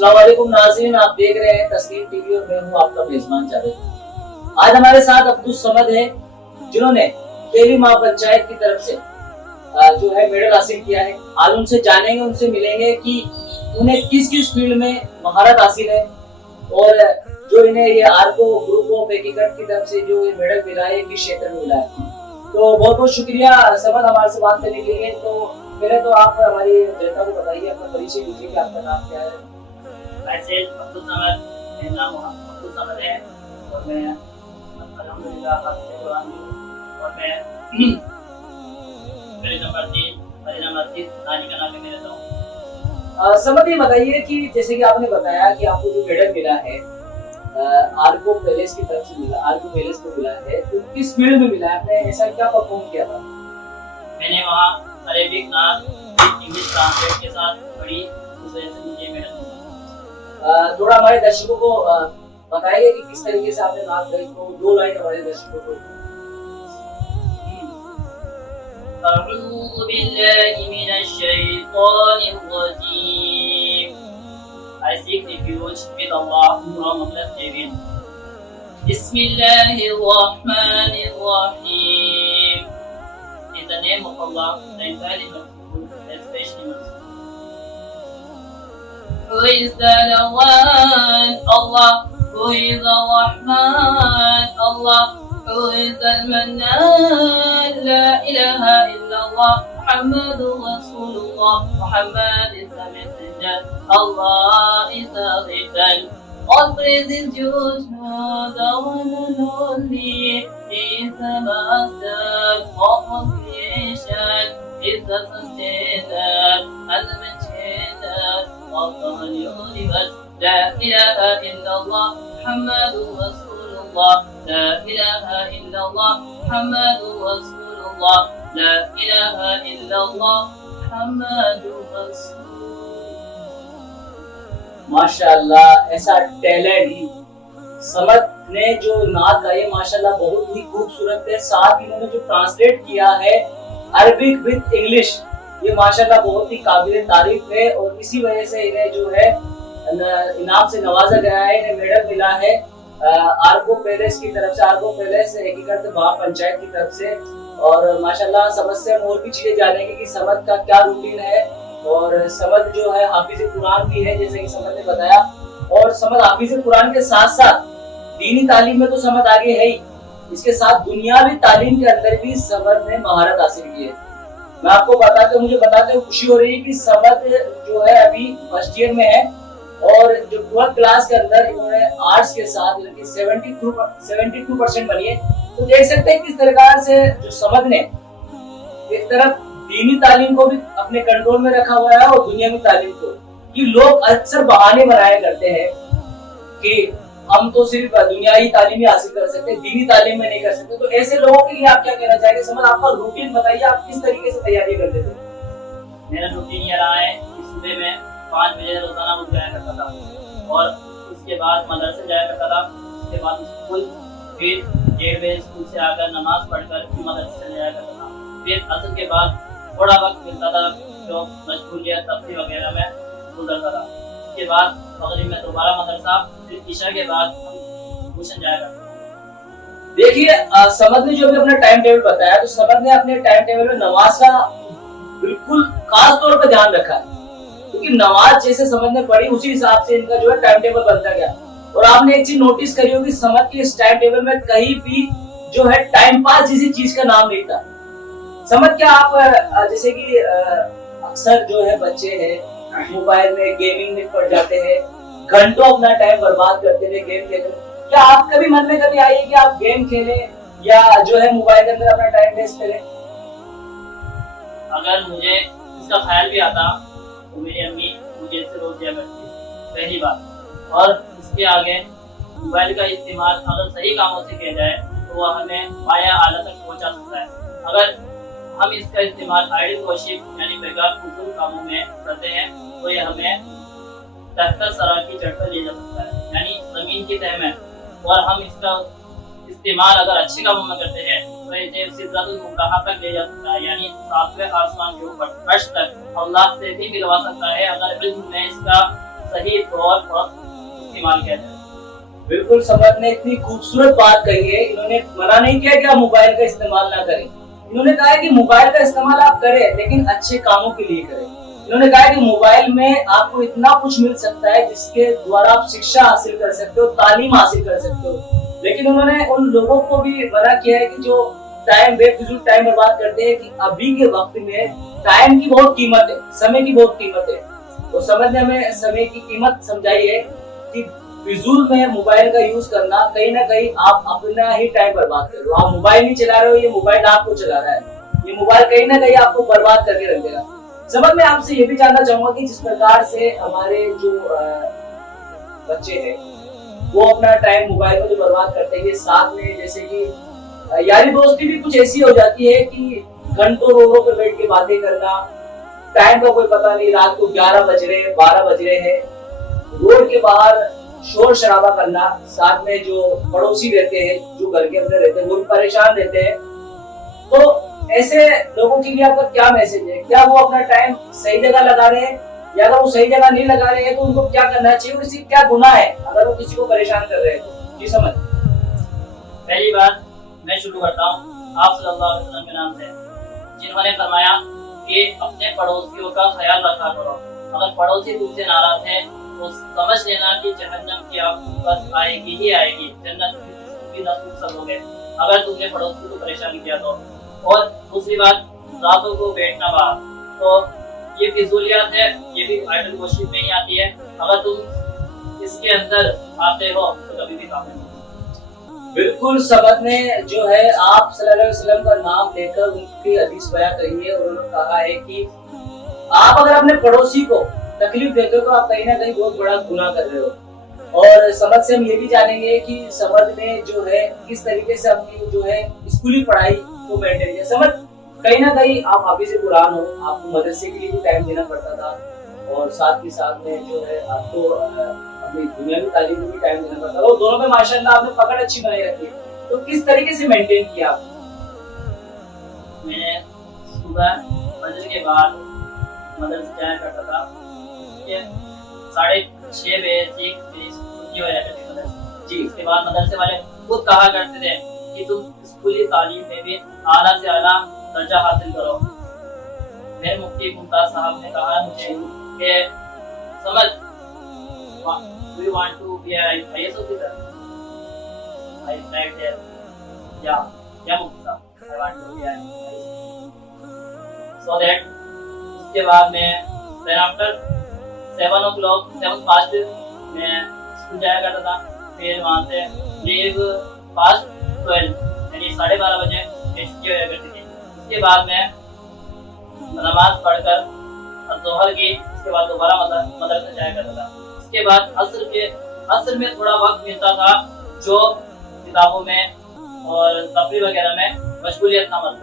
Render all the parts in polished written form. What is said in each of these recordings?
अस्सलाम वालेकुम नाज़रीन, आप देख रहे हैं तस्लीम टीवी और मैं हूं आपका मेजबान जावेद। आज हमारे साथ अब्दुल समद है जिन्होंने केली माँ पंचायत की तरफ से जो है मेडल हासिल किया है। आज उनसे जानेंगे, उनसे मिलेंगे कि उन्हें किस किस फील्ड में महारत हासिल है और जो इन्हें ये आर्को ग्रुप ऑफ एकीकरण की तरफ से जो ये मेडल मिला है किस क्षेत्र में मिला है। तो बहुत बहुत शुक्रिया समद हमारे से बात करने के लिए। तो पहले तो आप हमारी जनता को बताइए, अपना परिचय दीजिए कि आपका नाम क्या है। वैसे अब्दुल समद, मेरा नाम अब्दुल समद है और मैं अल्हम्दुलिल्लाह हाफिज़ कुरान हूँ और मैं मेरे नंबर 3 मदीना मस्जिद नानी का नाम है मेरा गाँव। समद ये बताइए कि जैसे कि आपने बताया कि आपको जो मेडल मिला है आर्को पैलेस की तरफ से मिला, आर्को पैलेस को मिला है, तो किस फील्ड में मिला है? आपने ऐसा क्या परफॉर्म किया था? मैंने वहाँ अरेबिक नात इंग्लिश ट्रांसलेट के साथ पढ़ी, उस वजह से मुझे मेडल मिला। थोड़ा हमारे दर्शकों को बताइए कि किस तरीके से आपने नात गाई, तो 2 लाइन हमारे दर्शकों को। अऊज़ु बिल्लाहि मिनश शैतानिर रजीम। I seek refuge with Allah from Allah's devil. Bismillahirrahmanirrahim. In the name of Allah, the entirely merciful, especially merciful. Who is the one? Allah. Who is the Rahman? Allah. Who is the Mannan? La ilaha illallah. Muhammadur Rasulullah. Muhammad is the messenger. Allah is the written. All praise is due to the one and only. He is the master of all creation. He is the sustainer and the maintainer of the universe. La ilaha illallah. Muhammadur Rasulullah. La ilaha illallah. Muhammadur Rasulullah. La ilaha illallah. Muhammadur Rasulullah. माशाल्लाह, ऐसा talent ही समद ने जो नात गाई माशाल्लाह बहुत ही खूबसूरत है। साथ ही इन्होंने जो ट्रांसलेट किया है अरबिक विद इंग्लिश, ये माशाल्लाह बहुत ही काबिल तारीफ है और इसी वजह से इन्हें जो है इनाम से नवाजा गया है, इन्हें मेडल मिला है आर्को पैलेस की तरफ से, आर्को पैलेस एकीकृत महापंचायत की तरफ से। और माशाल्लाह समद से हम और भी चीजें जानेंगे कि समद का क्या रूटीन है। और समद जो है हाफिज कुरान भी है, जैसे कि समद ने बताया। और समद हाफिज कुरान के साथ साथ दीनी तालीम में तो समद आगे है ही, इसके साथ दुनियावी तालीम के अंदर भी समद ने महारत हासिल की है। मैं आपको मुझे बताते हुए खुशी हो रही है कि समद जो है अभी फर्स्ट ईयर में है और जो 12th क्लास के अंदर इन्होंने आर्ट्स के साथ 72% बनी है। तो देख सकते हैं किस तरह से जो समद ने एक तरफ दीनी तालीम को भी अपने कंट्रोल में रखा हुआ है और दुनियावी तालीम को। कि लोग अक्सर बहाने बनाया करते हैं कि हम तो सिर्फ दुनियावी तालीम ही हासिल कर सकते हैं, दीनी तालीम में नहीं कर सकते। तो ऐसे लोगों के लिए आप क्या कहना चाहेंगे? समझ आपका रूटीन बताइए, आप किस तरीके से तैयारी करते थे? मेरा रूटीन ये रहा है कि सुबह में 5 बजे रोजाना उठ जाया करता था और उसके बाद मदरसे जाया करता था, उसके बाद स्कूल, फिर 1:30 बजे स्कूल से आकर नमाज पढ़कर फिर मदरसे चले जाया करता था। फिर असर के बाद थोड़ा वक्त मिलता था जो मशगूलियत तफरीह वगैरह में गुजरता था। उसके बाद मगरिब में दोबारा मदरसा, फिर इशा के बाद ट्यूशन जाया करता था। देखिए समद ने जो भी अपना टाइम टेबल बताया, तो समद ने अपने टाइम टेबल में नमाज का बिल्कुल खास तौर पर ध्यान रखा है, क्योंकि नमाज जैसे समद ने पढ़ी उसी हिसाब से इनका जो है टाइम टेबल बनता गया। और आपने एक चीज नोटिस करी होगी, समद के इस टाइम टेबल में कहीं भी जो है टाइम पास जैसी चीज का नाम नहीं था। समझ क्या आप जैसे कि अक्सर जो है बच्चे हैं मोबाइल में गेमिंग में पड़ जाते हैं, घंटों अपना टाइम बर्बाद करते हैं गेम खेलने में। क्या आप कभी मन में कभी आई है कि आप गेम खेलें या जो है मोबाइल के अंदर अपना टाइम वेस्ट करें? अगर मुझे इसका ख्याल भी आता तो मेरी अम्मी मुझे इससे रोक दिया करती, पहली बात। और इसके आगे मोबाइल का इस्तेमाल अगर सही कामों से किया जाए तो वह हमें माया आला तक पहुंचा सकता है। अगर हम इसका इस्तेमाल आइडल वर्शिप यानी बेकार फजूल कामों में करते हैं तो यह हमें तहत सरा की जड़ पर ले जा सकता है, यानी जमीन की तह में। और हम इसका इस्तेमाल अगर अच्छे कामों में करते हैं तो इसे सिदरतुल मुंतहा तक ले जा सकता है, यानी 7वें आसमान के ऊपर फर्श तक अल्लाह से भी मिलवा सकता है। अगर इल्म में इसका सही तौर पर इस्तेमाल किया जाए। बिल्कुल, समद ने इतनी खूबसूरत बात कही है। इन्होंने मना नहीं किया कि आप मोबाइल का इस्तेमाल ना करें। इन्होंने कहा है कि मोबाइल का इस्तेमाल आप करें, लेकिन अच्छे कामों के लिए करें। इन्होंने कहा है कि मोबाइल में आपको इतना कुछ मिल सकता है जिसके द्वारा आप शिक्षा हासिल कर सकते हो, तालीम हासिल कर सकते हो। लेकिन उन्होंने उन लोगों को भी मना किया है कि जो टाइम बेफिजूल टाइम बर्बाद करते हैं, कि अभी के वक्त में टाइम की बहुत कीमत है, समय की बहुत कीमत है। तो समझ ने हमें समय की कीमत समझाई है कि फिजूल में मोबाइल का यूज करना, कहीं ना कहीं आप अपना ही टाइम बर्बाद कर रहे हो। आप मोबाइल नहीं चला रहे हो, ये मोबाइल आपको चला रहा है। ये मोबाइल कहीं ना कहीं आपको बर्बाद करके रख देगा। समझ में आपसे ये भी जानना चाहूंगा कि जिस प्रकार से हमारे जो बच्चे हैं वो अपना टाइम मोबाइल में जो बर्बाद करते हैं, ये साथ में जैसे कि यारी दोस्ती भी कुछ ऐसी हो जाती है कि घंटों रो पे बैठ के बातें करना, टाइम का कोई पता नहीं, रात को 11 बज रहे हैं, 12 बज रहे हैं, रोड के बाहर शोर शराबा करना, साथ में जो पड़ोसी रहते हैं, जो घर के अंदर रहते हैं, वो परेशान रहते हैं। तो ऐसे लोगों के लिए आपका क्या मैसेज है? क्या वो अपना टाइम सही जगह लगा रहे हैं, या अगर वो सही जगह नहीं लगा रहे हैं तो उनको क्या करना चाहिए, और इससे क्या गुनाह है अगर वो किसी को परेशान कर रहे हैं तो? जी समझ। पहली बात मैं शुरू करता हूँ आप सल्लल्लाहु अलैहि वसल्लम के नाम से, जिन्होंने फरमाया कि अपने पड़ोसियों का ख्याल रखा करो। अगर पड़ोसी तुमसे नाराज है तो समझ लेना कि जहन्नम की आग तुम पर आएगी ही आएगी, जन्नत की नसूख हो गए अगर तुमने पड़ोसी को परेशान किया तो। और दूसरी बात, रातों को बैठना बाहर, तो ये फिजूलियात है, ये भी आइडल वर्शिप में ही आती है। अगर तुम इसके अंदर आते हो तो कभी भी काम नहीं। बिल्कुल, सबद ने जो है आप सल्लल्लाहु अलैहि वसल्लम का नाम लेकर उनकी हदीस बयां कही है, और उन्होंने कहा है कि आप अगर अपने पड़ोसी को तकलीफ देते हो तो आप कहीं ना कहीं बहुत बड़ा गुनाह कर रहे हो। और समझ से हम ये भी जानेंगे कि समझ ने जो है किस तरीके से अपनी जो है स्कूली पढ़ाई को मेंटेन किया। समझ कहीं ना कहीं आप हाफिज़ कुरान हो, आपको मदरसे के लिए भी टाइम देना पड़ता था, और साथ ही साथ में जो है आपको अपनी दुनियावी तालीम में भी टाइम देना पड़ता था। और दोनों में माशाल्लाह आपने पकड़ अच्छी बनाई रखी है। तो किस तरीके से मेंटेन किया आप? मैं सुबह फजर के बाद मदरसे जाया करता था। 6:30 बजे से मेरी छुट्टी हो जाती थी मदरसे जी। इसके बाद मदरसे वाले खुद कहा करते थे कि तुम स्कूली तालीम में भी आला से आला दर्जा हासिल करो। मेरे मुफ्ती मुमताज साहब ने कहा मुझे कि समझ, do you want to be an IAS officer? I replied there, yeah मुफ्ती साहब, I want to be an IAS. So that उसके बाद मैं then after 7 o'clock 7:05 मैं स्कूल जाया करता था। फिर वहाँ से लीव past 12 यानी 12:30 बजे मेरी छुट्टी हो जाया करती थी। उसके बाद मैं नमाज पढ़कर ज़ोहर की, उसके बाद दोबारा मदरसे जाया करता था। उसके बाद असर में थोड़ा वक्त मिलता था जो किताबों में और तफरीह वगैरह में मशगूलियत ना मत।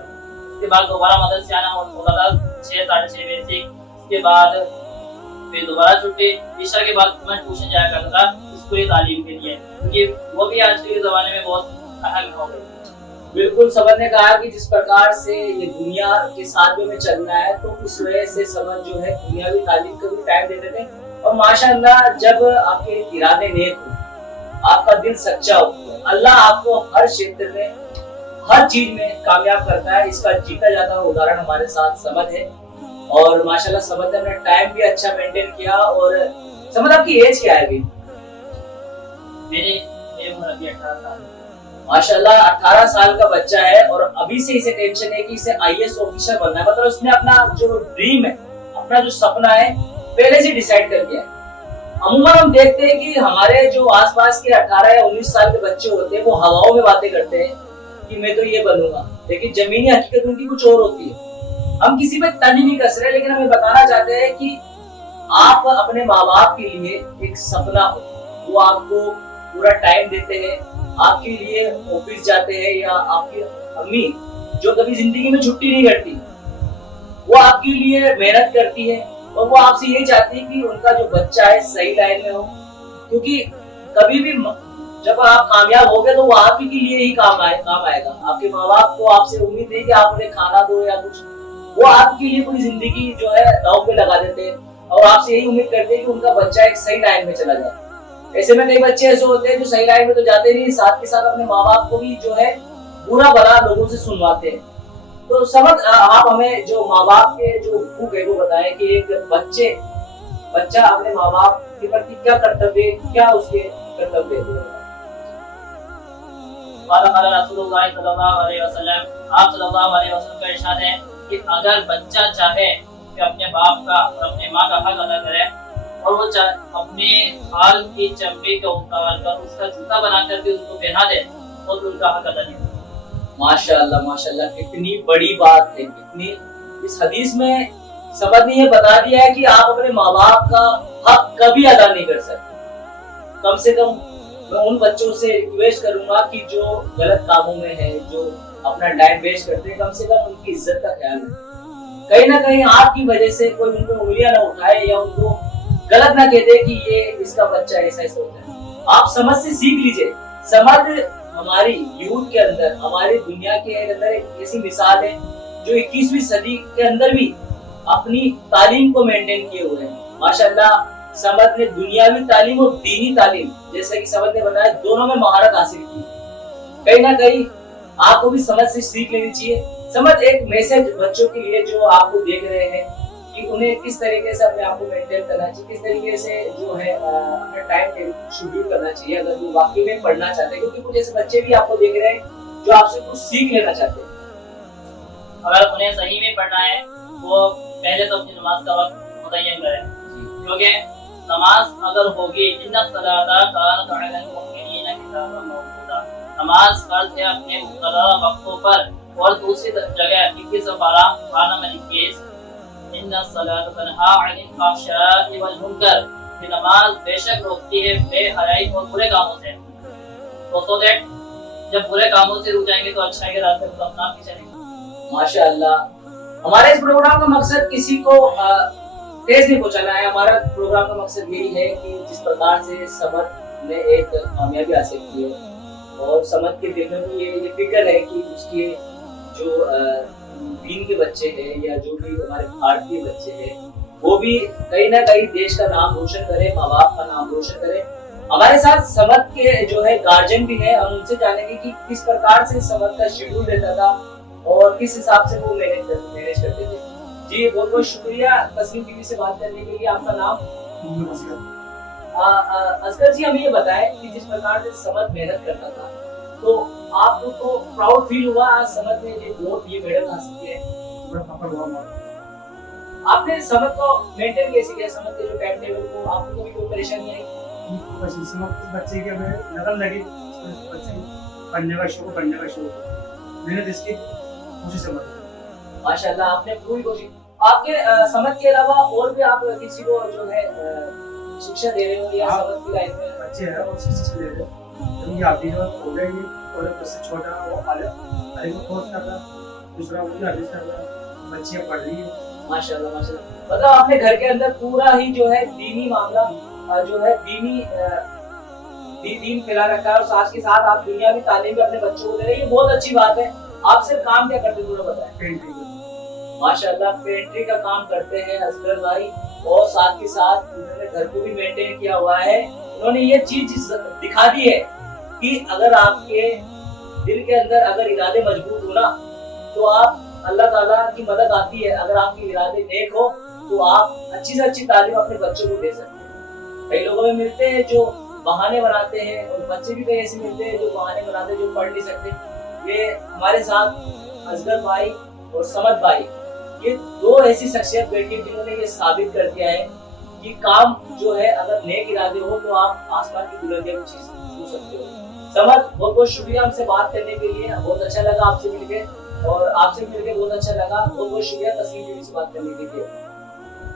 उसके बाद दोबारा मदरसे जाना होता था 6 साढ़े 6 बजे से। उसके बाद फिर दोबारा छुट्टी। ईशा के बाद मैं ट्यूशन जाया करता था स्कूली तालीम के लिए, क्योंकि वो भी आज के ज़माने में बहुत अहम हो गई। बिल्कुल, समझ ने कहा कि जिस प्रकार से ये दुनिया के साथ में चलना है, तो उस वजह से समझ जो है दुनियावी तालीम को भी टाइम देते थे। और माशाअल्लाह जब आपके इरादे नेक हो, आपका दिल सच्चा हो, तो अल्लाह आपको हर क्षेत्र में हर चीज में कामयाब करता है। इसका जीता जाता हुआ उदाहरण हमारे साथ समझ है। और माशाअल्लाह समझ ने अपना टाइम भी अच्छा मेंटेन किया। और समझ आपकी एज क्या है अभी? मेरी उम्र अभी 18 साल। माशाल्लाह 18 साल का बच्चा है, और अभी से इसे टेंशन है कि इसे आईएएस ऑफिसर बनना है। मतलब उसने अपना जो ड्रीम है, अपना जो सपना है, पहले से डिसाइड कर दिया है। अमूमन हम देखते हैं कि हमारे जो आसपास के 18 या 19 साल के बच्चे होते हैं, वो हवाओं में बातें करते हैं कि मैं तो ये बनूंगा, लेकिन जमीनी हकीकत उनकी कुछ और होती है। हम किसी पे तंज नहीं कस रहे, लेकिन हमें बताना चाहते हैं कि आप अपने माँ बाप के लिए एक सपना हो, वो आपको पूरा टाइम देते हैं, आपके लिए ऑफिस जाते हैं, या आपकी अम्मी जो कभी जिंदगी में छुट्टी नहीं करती, वो आपके लिए मेहनत करती है, और वो आपसे ये चाहती है कि उनका जो बच्चा है सही लाइन में हो। क्योंकि कभी भी जब आप कामयाब हो गए तो वो आप ही के लिए ही काम आएगा। आपके माँ बाप को आपसे उम्मीद नहीं कि आप उन्हें खाना दो या कुछ, वो आपके लिए पूरी जिंदगी जो है दांव पे लगा देते हैं। और आपसे यही उम्मीद करते हैं कि उनका बच्चा एक सही लाइन में चला जाए। ऐसे में कई बच्चे ऐसे होते हैं जो सही लाइन में तो जाते नहीं, साथ के साथ अपने माँ बाप को भी जो है बुरा भला लोगों से सुनवाते हैं। तो समझ आप हमें जो माँ बाप के जो हुकूक है वो बताएं कि एक बच्चा अपने माँ बाप के प्रति क्या कर्तव्य, क्या उसके कर्तव्य है। रसूलुल्लाह सल्लल्लाहु अलैहि वसल्लम, आप सल्लल्लाहु अलैहि वसल्लम का इरशाद है कि अगर बच्चा चाहे कि अपने बाप का और अपने माँ का हक अदा करे और वो अपने खाल की चमड़ी को उतार कर उसका जूता बना कर भी उसको पहना दे तो उनका हक अदा नहीं। माशाअल्लाह माशाअल्लाह, कितनी बड़ी बात है, कितनी इस हदीस में समझ ने ये बता दिया है कि आप अपने माँ बाप का हक कभी अदा नहीं कर सकते। कम से कम मैं उन बच्चों से रिक्वेस्ट करूंगा कि जो गलत कामों में है, जो अपना टाइम वेस्ट करते हैं, कम से कम उनकी इज्जत का ख्याल रखें। कहीं ना कहीं आपकी वजह से कोई उनको उंगलियां ना उठाए या उनको गलत ना कह दे कि ये इसका बच्चा ऐसा ऐसा होता है। आप समझ से सीख लीजिए। समझ हमारी यूथ के अंदर, हमारी दुनिया के अंदर एक ऐसी मिसाल है जो 21वीं सदी के अंदर भी अपनी तालीम को मेंटेन किए हुए हैं। माशाल्लाह समद ने दुनियावी तालीम और दीनी तालीम, जैसे कि समद ने बताया, दोनों में महारत हासिल की। कहीं ना कहीं आपको भी समझ से सीख लेनी चाहिए। समझ एक मैसेज बच्चों के लिए जो आपको देख रहे हैं कि उन्हें किस तरीके से अपने आप को मेंटेन करना चाहिए, किस तरीके से जो है अपना टाइम टेबल शेड्यूल करना चाहिए अगर वो वाकई में पढ़ना चाहते हैं, क्योंकि कुछ ऐसे बच्चे भी आपको देख रहे हैं जो आपसे कुछ सीख लेना चाहते हैं। अगर उन्हें सही में पढ़ना है वो पहले तो अपनी नमाज का वक्त मुतय्यन करें, क्योंकि नमाज अगर होगी इन्ना सलाता कानत अलल मुमिनीना किताबन मौक़ूता, नमाज फर्ज है अपने मुक़र्रर वक्तों पर। और दूसरी जगह 21 और 12 में 21 इन्ना सलाता तन्हा अनिल फ़हशाइ वल मुनकर, कि नमाज बेशक रोकती है बेहयाई और बुरे कामों से। तो सो दैट जब बुरे कामों से रुक जाएंगे तो अच्छाई के रास्ते पर अपना पीछे नहीं। माशाअल्लाह, हमारे इस प्रोग्राम का मकसद किसी को तेज नहीं पहुंचाना है। हमारा प्रोग्राम का मकसद यही है कि जिस प्रकार से समद ने एक कामयाबी हासिल की है और समद के दिल में भी ये फिक्र है कि उसके जो दीन के बच्चे हैं या जो भी हमारे भारतीय बच्चे हैं वो भी कहीं ना कहीं देश का नाम रोशन करे, माँ बाप का नाम रोशन करे। हमारे साथ समद के जो है गार्जियन भी है, हम उनसे जानेंगे कि किस प्रकार से समद का शेड्यूल रहता था और किस हिसाब से वो मैनेज करते थे। जी बहुत बहुत शुक्रिया तस्लीम टीवी से बात करने के लिए। आपका नाम? असगर जी, हमें ये बताएं कि जिस प्रकार से समद मेहनत करता था तो आपको तो प्राउड फील हुआ आज समद ने ये मेडल हासिल किया है। आपने समद को मेंटेन कैसे किया? समद के जो टाइम टेबल को आपको कभी कोई परेशानी आई? बच्चे के हमें लगन लगी पढ़ने का शौक, मैंने इसकी कोशिश समझ। माशाल्लाह, आपने पूरी कोशिश। आपके समझ के अलावा और भी आप किसी को जो है शिक्षा दे रहे हो या समझ की लाइफ में बच्चे हैं और शिक्षा दे रहे हैं, तो ये आती है हो गई और उससे छोटा वो आले को कोर्स कर रहा, दूसरा वो हदीस कर रहा, बच्चियां पढ़ रही है। माशाल्लाह माशाल्लाह, मतलब आपने घर के अंदर पूरा ही जो है दीनी मामला जो है दीन फैला रखा है और साथ के साथ आप दुनियावी तालीम भी अपने बच्चों को दे रहे हैं। ये बहुत अच्छी बात है। आप सिर्फ काम क्या करते थोड़ा बताएं? पेंटिंग। माशाल्लाह, पेंट्री का काम करते हैं असगर भाई और साथ के साथ उन्होंने घर को भी मेंटेन किया हुआ है। उन्होंने ये चीज दिखा दी है कि अगर आपके दिल के अंदर अगर इरादे मजबूत हो ना तो आप अल्लाह ताला की मदद आती है। अगर आपके इरादे नेक हो तो आप अच्छी से अच्छी तालीम अपने बच्चों को दे सकते हैं। कई लोगों में मिलते हैं जो बहाने बनाते हैं और बच्चे भी कई ऐसे मिलते हैं जो बहाने बनाते हैं, जो पढ़ नहीं सकते। ये हमारे साथ असगर भाई और समद भाई, ये दो ऐसी शख्सियत बैठी है जिन्होंने ये साबित कर दिया है कि काम जो है अगर नेक इरादे हो तो आप आसमान की बुलंदियां भी छू सकते हो। समद, बहुत बहुत शुक्रिया हमसे बात करने के लिए। बहुत अच्छा लगा आपसे मिलके और आपसे मिलके बहुत अच्छा लगा। बहुत बहुत शुक्रिया तस्लीम टीवी से बात करने के लिए।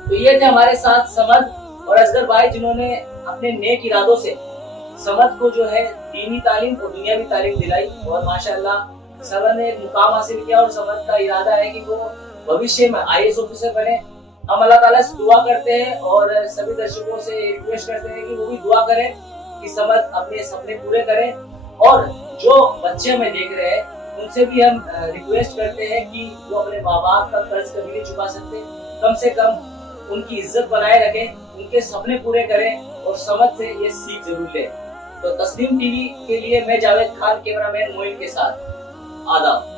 तो ये थे हमारे साथ समद और असगर भाई जिन्होंने अपने नेक इरादों से समद को जो है दीनी तालीम और दुनियावी तालीम दिलाई और माशाल्लाह समद ने एक मुकाम हासिल किया और समद का इरादा है कि वो भविष्य में IAS ऑफिसर बने। हम अल्लाह ताला से दुआ करते हैं और सभी दर्शकों से रिक्वेस्ट करते हैं कि वो भी दुआ करें कि समद अपने सपने पूरे करें। और जो बच्चे हमें देख रहे हैं उनसे भी हम रिक्वेस्ट करते हैं कि वो अपने माँ बाप का कर्ज कभी नहीं चुका सकते, कम से कम उनकी इज्जत बनाए रखें, उनके सपने पूरे करें और समझ से ये सीख जरूर लें। तो तस्लीम टीवी के लिए मैं जावेद खान, कैमरामैन मोइन के साथ, आदाब।